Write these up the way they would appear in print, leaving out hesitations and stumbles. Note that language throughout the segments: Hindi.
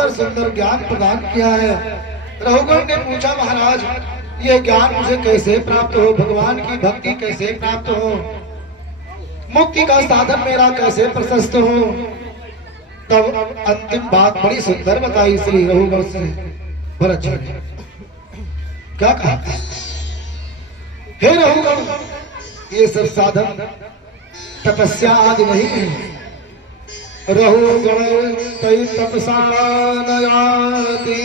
सुंदर सुंदर ज्ञान प्रदान किया है। रघुगण ने पूछा, महाराज ये ज्ञान मुझे कैसे प्राप्त हो, भगवान की भक्ति कैसे प्राप्त हो, मुक्ति का साधन मेरा कैसे प्रशस्त हो। तब अंतिम बात बड़ी सुंदर बताई श्री रघुवर से भरत जी ने। क्या कहा? हे रघुवर, ये सब साधन तपस्या आदि नहीं है। रघुगण तई तपसा न याति,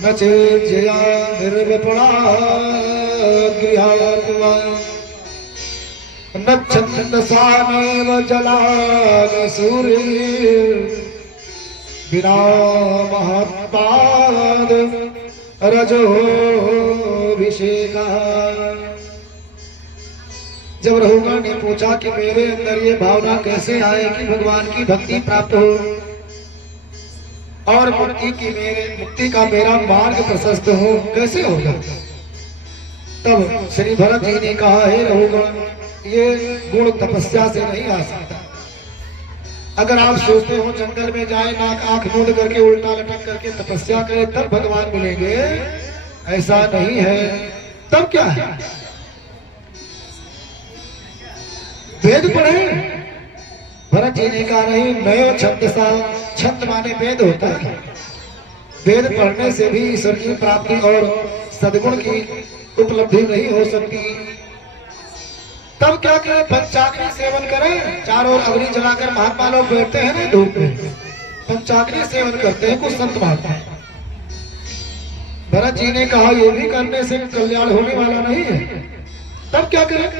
न चेज्या निर्विपणा गृहात्मा, न छन्दसा नैव जलानि सूर्ये, विना महत्पाद रजोभिषेकः। जब रघुगण ने पूछा कि मेरे अंदर ये भावना कैसे आए कि भगवान की भक्ति प्राप्त हो और मुक्ति का मेरा मार्ग प्रशस्त हो, कैसे होगा? तब श्री भरत जी ने कहा, हे रघुगण, ये गुण तपस्या से नहीं आ सकता। अगर आप सोचते हो जंगल में जाए, नाक आंख मूंद करके उल्टा लटक करके तपस्या करें तब भगवान मिलेंगे, ऐसा नहीं है। तब क्या है? वेद पढ़े। भरत जी ने कहा, नहीं, नयो छंदसा, छंद माने वेद होता है। वेद पढ़ने से भी ईश्वर की प्राप्ति और सद्गुण की उपलब्धि नहीं हो सकती। तब क्या करें? पंचाग्नि सेवन करें। चारों ओर अग्नि जलाकर महात्मा लोग बैठते हैं ना धूप में, पंचाग्नि सेवन करते हैं कुछ संत महात्मा। भरत जी ने कहा, ये भी करने से कल्याण होने वाला नहीं है। तब क्या करें?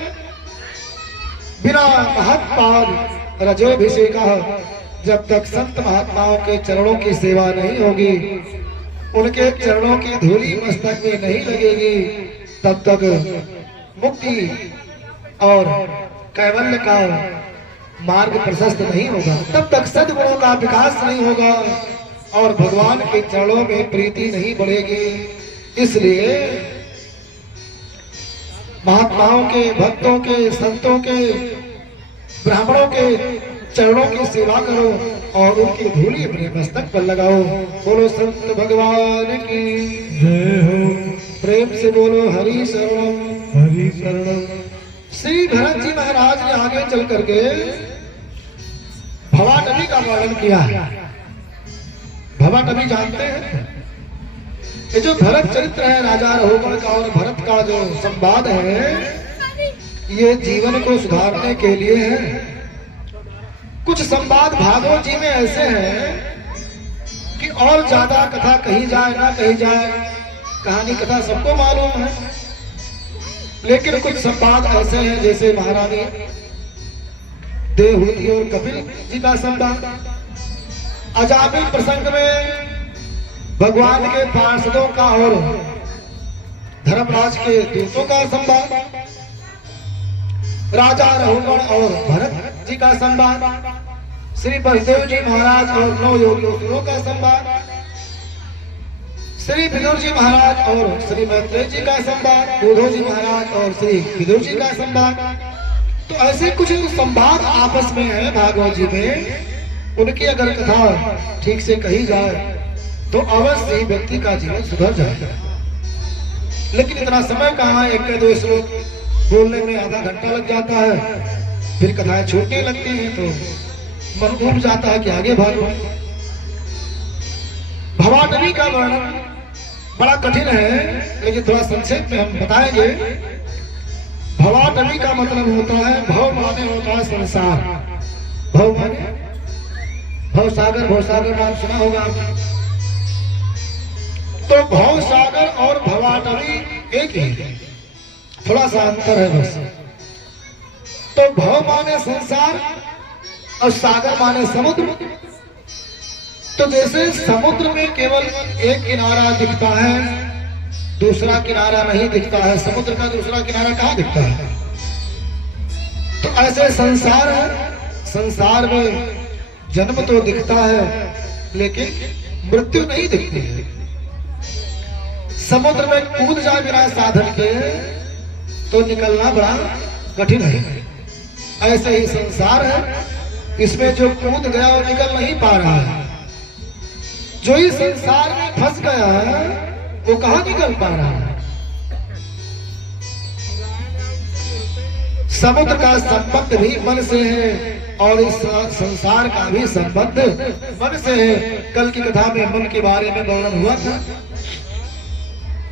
बिना महत्पाद रजोभिषेकः, जब तक संत महात्माओं के चरणों की सेवा नहीं होगी, उनके चरणों की धूली मस्तक में नहीं लगेगी, तब तक मुक्ति और कैवल्य का मार्ग प्रशस्त नहीं होगा। तब तक सद्गुणों का विकास नहीं होगा और भगवान के चरणों में प्रीति नहीं बढ़ेगी। इसलिए महात्माओं के, भक्तों के, संतों के, ब्राह्मणों के चरणों की सेवा करो और उनकी धूली अपने मस्तक पर लगाओ। बोलो संत भगवान की जय हो। प्रेम से बोलो हरि शरणम हरि शरणम। श्री भरत जी महाराज ने आगे चल करके भवा नदी का वर्णन किया है। भवा नदी जानते हैं? ये जो भरत चरित्र है राजा रघुगण का और भरत का जो संवाद है, ये जीवन को सुधारने के लिए है। कुछ संवाद भागवत जी में ऐसे हैं कि और ज्यादा कथा कही जाए ना कही जाए, कहानी कथा सबको मालूम है, लेकिन कुछ संवाद ऐसे हैं जैसे महारानी देवहूति और कपिल जी का संवाद। अजामिल प्रसंग में भगवान के पार्षदों का और धर्मराज के दूतों का संवाद, राजा रघुगण और भरत जी का संवाद, श्री बलदेव जी महाराज और 9 योगियों का संवाद, श्री विदुर जी महाराज और श्री मैत्रेय जी का संवाद, बोधो जी महाराज और श्री विदुर जी का संवाद। तो ऐसे कुछ संवाद आपस में है भागवत जी में। उनकी अगर कथा ठीक से कही जाए तो अवश्य ही व्यक्ति का जीवन सुधर जाएगा। लेकिन इतना समय कहाँ है, 1-2 श्लोक बोलने में आधा घंटा लग जाता है, फिर कथाएं छूटने लगती हैं तो मन उब जाता है कि आगे भागो। भवा नदी का वर्णन बड़ा कठिन है, लेकिन थोड़ा संक्षेप में हम बताएंगे। भवा नदी का मतलब होता है, भव माने होता है संसार। भव माने भव सागर, भव सागर नाम सुना होगा आपने। तो भव सागर और भवा नदी एक ही है, थोड़ा सा अंतर है बस। तो भव माने संसार और सागर माने समुद्र। तो जैसे समुद्र में केवल एक किनारा दिखता है, दूसरा किनारा नहीं दिखता है, समुद्र का दूसरा किनारा कहाँ दिखता है? तो ऐसे संसार है, संसार में जन्म तो दिखता है लेकिन मृत्यु नहीं दिखती है। समुद्र में कूद जाए बिना साधन के तो निकलना बड़ा कठिन है। ऐसे ही संसार है, इसमें जो कूद गया और निकल नहीं पा रहा है। जो इस संसार में फंस गया है वो कहां निकल पा रहा है। समुद्र का संबंध भी मन से है और इस संसार का भी संबंध मन से है। कल की कथा में मन के बारे में वर्णन हुआ था।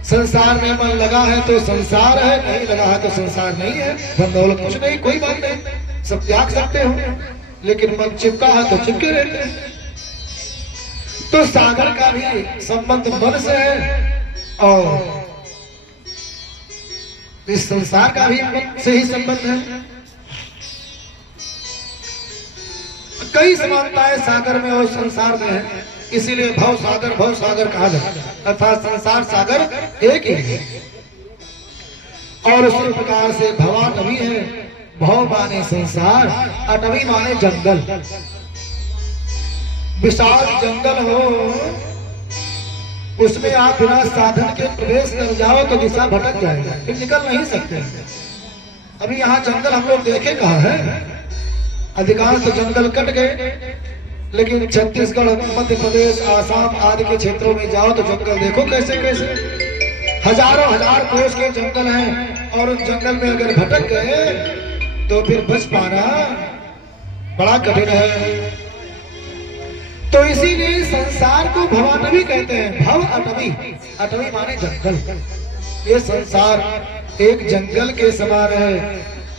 संसार में मन लगा है तो संसार है, नहीं लगा है तो संसार नहीं है। धन दौलत कुछ नहीं, कोई बात नहीं, सब त्याग सकते हो, लेकिन मन चिपका है तो चिपके रहते हैं। तो सागर का भी संबंध मन से है और इस संसार का भी मन से ही संबंध है। कई समानताएं सागर में और संसार में है, इसीलिए भव सागर कहा जाता है, अर्थात संसार सागर एक ही है। और उसी प्रकार से भवाटवी है। भव माने संसार, अटवी माने जंगल। विशाल जंगल हो, उसमें आप बिना साधन के प्रवेश कर जाओ तो दिशा भटक जाएगा, फिर निकल नहीं सकते। अभी यहाँ जंगल हम लोग देखे कहाँ है, अधिकांश तो जंगल कट गए, लेकिन छत्तीसगढ़, मध्य प्रदेश, आसाम आदि के क्षेत्रों में जाओ तो जंगल देखो कैसे कैसे हजारों हजार कोस के जंगल हैं। और उन जंगल में अगर भटक गए तो फिर बच पाना बड़ा कठिन है। तो इसीलिए संसार को भवाटवी कहते हैं। भव अटवी, अटवी माने जंगल। ये संसार एक जंगल के समान है,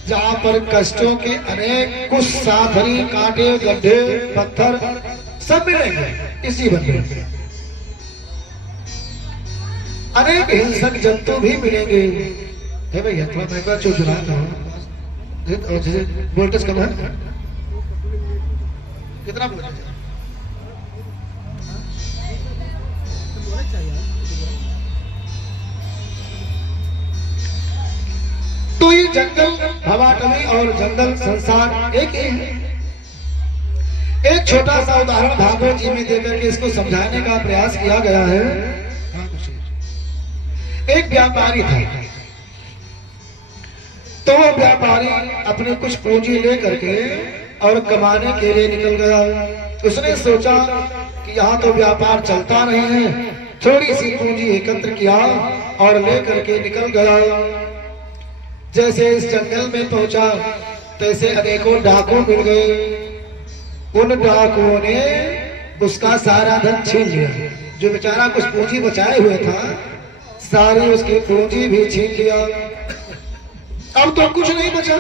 जहाँ पर कष्टों के अनेक कुछ साथरी, कांटे, गड्ढे, पत्थर सब मिलेंगे इसी बंधन में। अनेक हिंसक जंतु भी मिलेंगे। हे भैया थोड़ा मैं चुचुरा था, वोल्टेज कम है, कितना वोल्टेज? तो ये जंगल भवाटवी और जंगल संसार एक ही है। एक छोटा सा उदाहरण भागवत जी में देकर के इसको समझाने का प्रयास किया गया है। एक व्यापारी था, तो वो व्यापारी अपने कुछ पूंजी लेकर के और कमाने के लिए निकल गया। उसने सोचा कि यहाँ तो व्यापार चलता नहीं है, थोड़ी सी पूंजी एकत्र किया और लेकर के निकल गया। जैसे इस जंगल में पहुंचा तैसे अनेकों डाकू मिल गए। उन डाकुओं ने उसका सारा धन छीन लिया। जो बेचारा कुछ पूंजी बचाए हुए था, सारी उसकी पूंजी भी छीन लिया। अब तो कुछ नहीं बचा,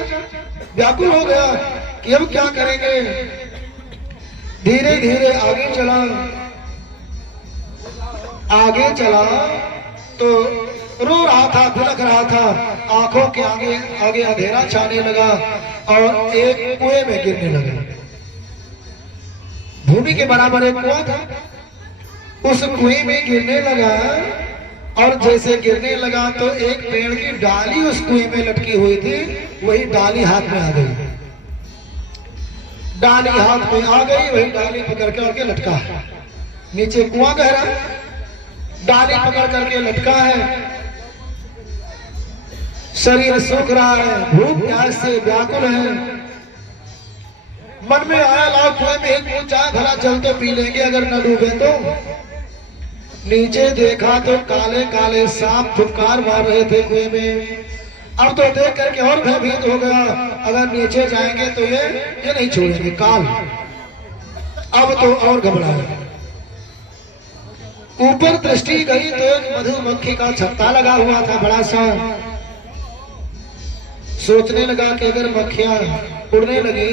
व्याकुल हो गया कि अब क्या करेंगे। धीरे धीरे आगे चला तो रो रहा था, बिलख रहा था, आंखों के आगे अंधेरा छाने लगा और एक कुएं में गिरने लगा। भूमि के बराबर एक कुआं था, उस कुएं में गिरने लगा। और जैसे गिरने लगा तो एक पेड़ की डाली उस कुएं में लटकी हुई थी, वही डाली हाथ में आ गई। डाली हाथ में आ गई, वही डाली पकड़ के लटका। नीचे कुआं गहरा, डाली पकड़ करके लटका है। शरीर सूख रहा है, भूख प्यास से व्याकुल है। मन में आया लाओ कुएं में एक बूंद चाय भला जल तो पी लेंगे, अगर न डूबे तो। नीचे देखा तो काले काले सांप फुफकार मार रहे थे कुएं में। अब तो देख करके और भयभीत हो गया, अगर नीचे जाएंगे तो ये नहीं छोड़ेंगे काल। अब तो और घबराया। ऊपर दृष्टि गई तो एक मधुमक्खी का छत्ता लगा हुआ था बड़ा सा। सोचने लगा कि अगर मक्खियां उड़ने लगी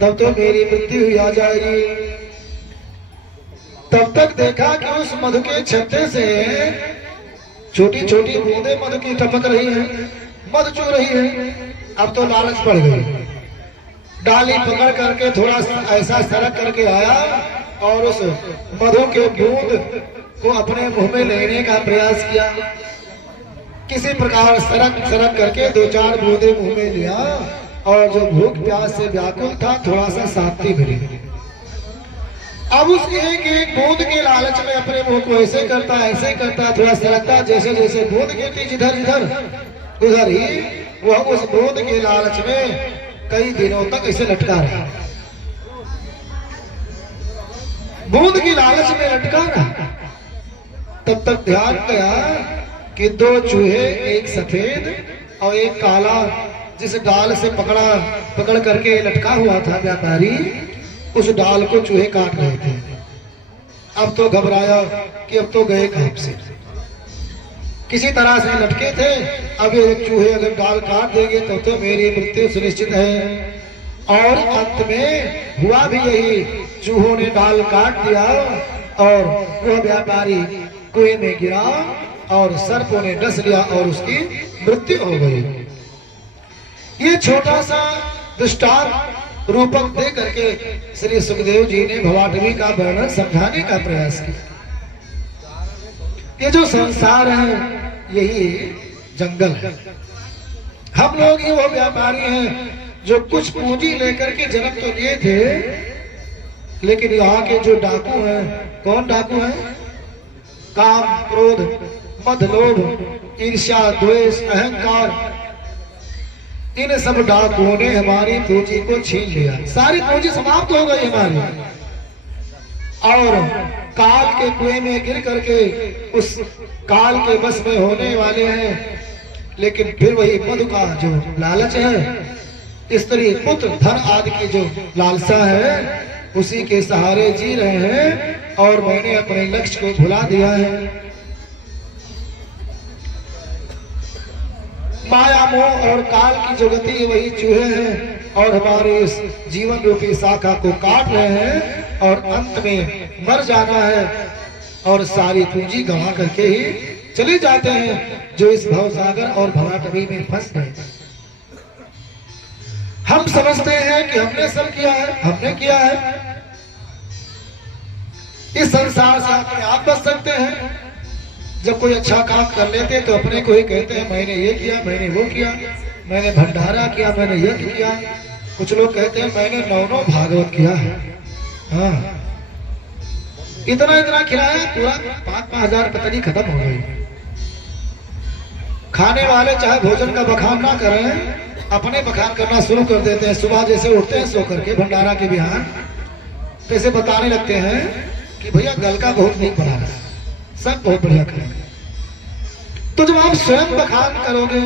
तब तो मेरी मृत्यु ही आ जाएगी। तब तक देखा कि उस मधु के छत्ते से छोटी छोटी बूंदे मधु की टपक रही है, मधु चू रही है। अब तो लालच बढ़ गई। डाली पकड़ करके थोड़ा ऐसा सरक करके आया और उस मधु के बूंद को अपने मुंह में लेने का प्रयास किया। किसी प्रकार सरक करके दो चार बूंदे मुंह में लिया और जो भूख प्यास से व्याकुल था थोड़ा सा शांति मिली। अब उस एक एक बूंद के लालच में अपने मुंह को ऐसे करता थोड़ा सरकता, जैसे जैसे बूंद गिरती जिधर जिधर उधर ही वह उस बूंद के लालच में कई दिनों तक ऐसे लटका रहा। बूंद की लालच में लटका ना, तब तक ध्यान गया कि दो चूहे, एक सफेद और एक काला, जिस डाल से पकड़ करके लटका हुआ था व्यापारी, उस डाल को चूहे काट रहे थे। अब तो घबराया कि अब तो गए काम से, किसी तरह से लटके थे। अब ये चूहे अगर डाल काट देंगे तो मेरी मृत्यु सुनिश्चित है। और अंत में हुआ भी यही, चूहों ने डाल काट दिया और वह व्यापारी कुएं में गिरा और सर्पों ने डस लिया और उसकी मृत्यु हो गई। ये छोटा सा दृष्टांत रूपक दे करके श्री सुखदेव जी ने भवाटवी का वर्णन समझाने का प्रयास किया। ये जो संसार है यही जंगल है। हम लोग ही वो व्यापारी हैं जो कुछ पूंजी लेकर के जन्म तो लिए थे, लेकिन यहाँ के जो डाकू हैं, कौन डाकू हैं? काम, क्रोध, मद, लोभ, ईर्ष्या, द्वेष, अहंकार, इन सब डाकुओं ने हमारी पूंजी को छीन लिया। सारी पूंजी समाप्त हो गई हमारी, और काल के कुएं में गिर करके उस काल के बस में होने वाले हैं। लेकिन फिर वही मधु का जो लालच है, स्त्री, पुत्र, धन आदि की जो लालसा है, उसी के सहारे जी रहे हैं और मैंने अपने लक्ष्य को भुला दिया है। माया, मोह और काल की जो गति वही चूहे हैं और हमारे इस जीवन रूपी शाखा को काट रहे हैं और अंत में मर जाना है और सारी पूंजी गंवा करके ही चले जाते हैं, जो इस भवसागर और भवाटवी में फंस गए। हम समझते हैं कि हमने सब किया है, हमने किया है, इस संसार से अपने आप बच सकते हैं। जब कोई अच्छा काम कर लेते तो अपने को ही कहते हैं मैंने ये किया, मैंने वो किया, मैंने भंडारा किया, मैंने यज्ञ किया। कुछ लोग कहते हैं मैंने 9 भागवत किया है। हाँ, इतना खिलाया, पूरा 5-5 हजार पतली खत्म हो गई। खाने वाले चाहे भोजन का बखान ना करें, अपने बखान करना शुरू कर देते हैं। सुबह जैसे उठते हैं सो करके भंडारा के बिहान कैसे बताने लगते हैं कि भैया गल का बहुत नहीं बना रहा, सब बहुत बढ़िया करेंगे। तो जब आप स्वयं बखान करोगे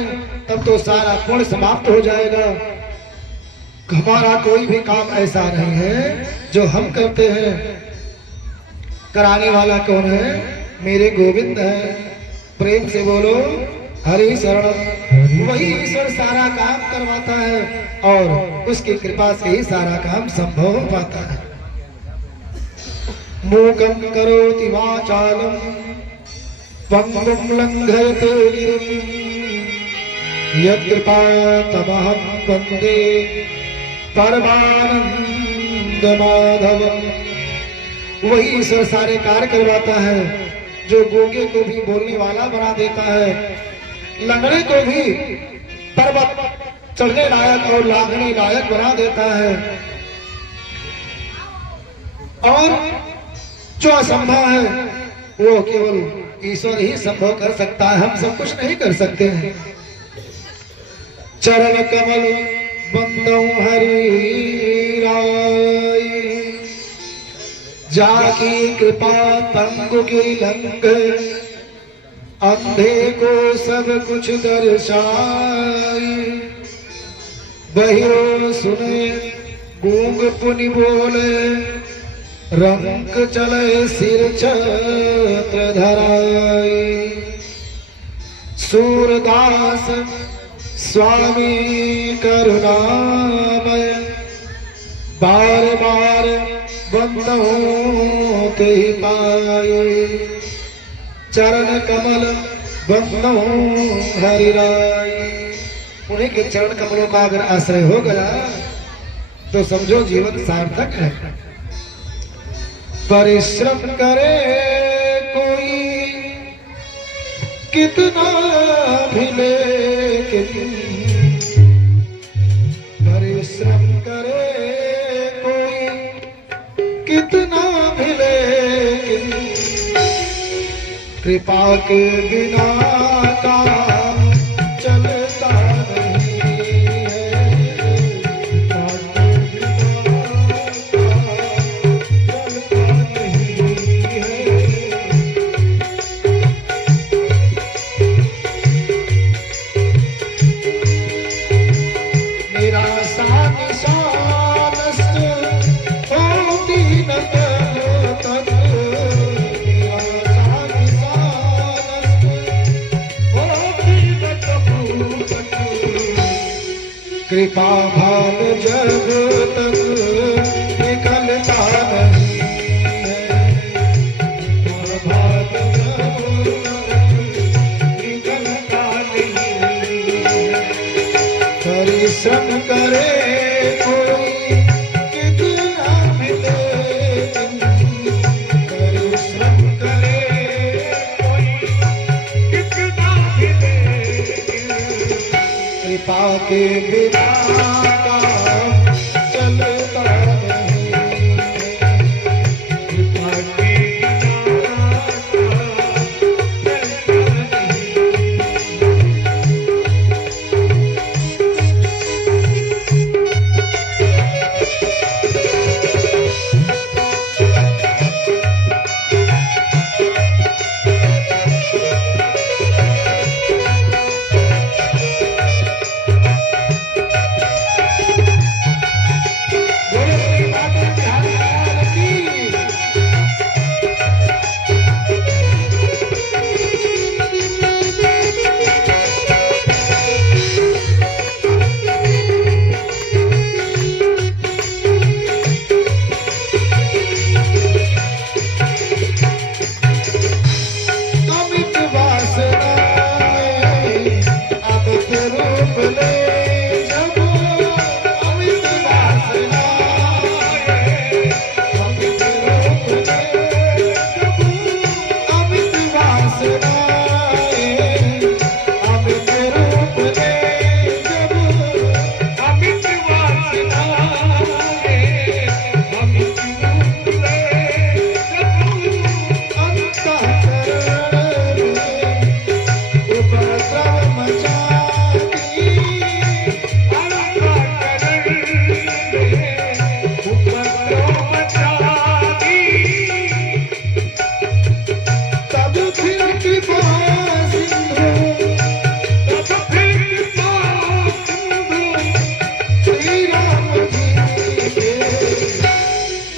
तब तो सारा पुण्य समाप्त हो जाएगा। हमारा कोई भी काम ऐसा नहीं है जो हम करते हैं। कराने वाला कौन है? मेरे गोविंद है। प्रेम से बोलो हरि शरण। वही ईश्वर सारा काम करवाता है और उसकी कृपा से ही सारा काम संभव हो पाता है। मूकं करोति वाचालं पंगुं लंघयते गिरिं यत्कृपातमहं वन्दे परमानंद माधवम्। वही ईश्वर सारे कार्य करवाता है, जो गूंगे को भी बोलने वाला बना देता है, लंगड़े को भी पर्वत चढ़ने लायक और लांघने लायक बना देता है, और जो असंभव है वो केवल ईश्वर ही संभव कर सकता है। हम सब कुछ नहीं कर सकते हैं। चरण कमल बंदौ हरि राय, जाकी कृपा पंगु की लंघ, अंधे को सब कुछ दर्शाई, बहिरो सुने गूंग पुनि बोले, रंक चले सिर छत्र धराई। सूरदास स्वामी करुणामय, बार बार बंदों ते पाए, चरण कमल बंदों हरि राय। उन्हीं के चरण कमलों का अगर आश्रय हो गया तो समझो जीवन सार्थक है। परिश्रम करे कोई कितना भी लेकिन, परिश्रम करे कोई कितना भी लेकिन, कृपा के बिना काम चलता नहीं है। कृपा के बिना काम चलता नहीं कृपा भाव जब तक निकलता नहीं है, कृपा भाव जब तक निकलता नहीं है। परिश्रम करे कोई कितना मिले, परिश्रम करे कोई कितना मिले, कृपा के बिना काम चलता नहीं है, कृपा के बिना काम चलता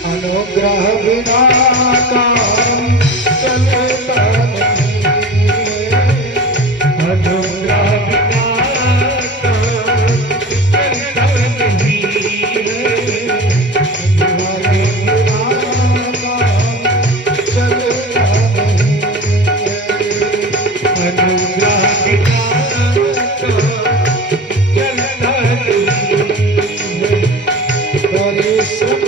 अनुग्रह बिना काम चलता नहीं है, अनुग्रह बिना काम चलता नहीं है, तुम्हारे बिना काम चलता नहीं है, अनुग्रह बिना काम चलता नहीं है। परिश्रम